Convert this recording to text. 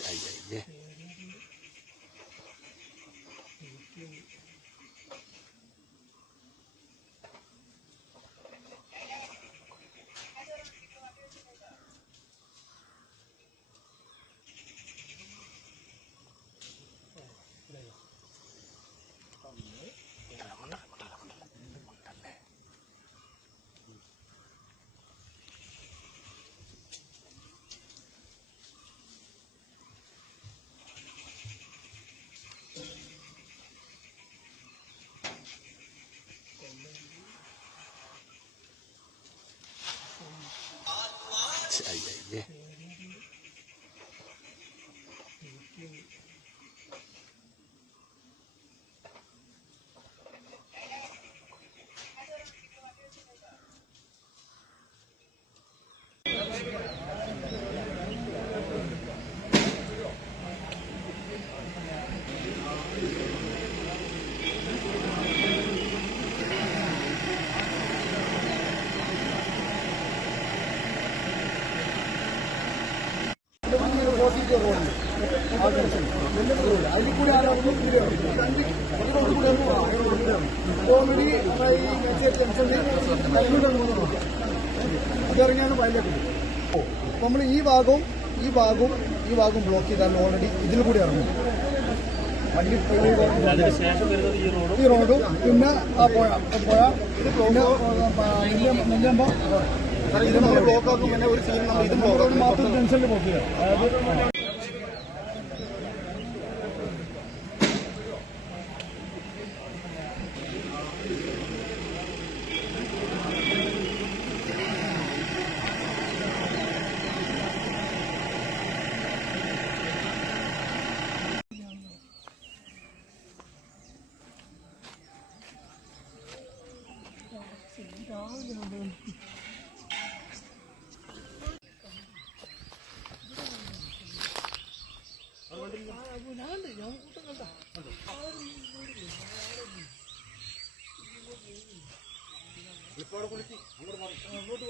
ねえいね。That's uh, അതിൽ കൂടി ആരാകുന്നു comedy ഈ മെസ്സേജ് ജംഗ്ഷനിൽ കല്ലൂർ അതിറങ്ങിയാണ് വയലേക്ക് നമ്മൾ ഈ ഭാഗവും ഈ ഭാഗവും ഈ ഭാഗവും ബ്ലോക്ക് ചെയ്താൽ ഓൾറെഡി ഇതിൽ കൂടി ഇറങ്ങും വണ്ടി ഈ റോഡും പിന്നെ ആ പുഴ പുഴ പിന്നെ നെല്ലുമ്പോ ഇത് നമ്മൾ ബ്ലോക്ക് ആക്കും പിന്നെ ഒരു സീൻ നമ്മൾ ഇത് ബ്ലോക്ക് മാത്രം ടെൻഷനിൽ ബ്ലോക്ക് ചെയ്യാം അതായത് ഇപ്പോഴെ കുളിച്ച് അങ്ങോട്ട് അങ്ങോട്ട്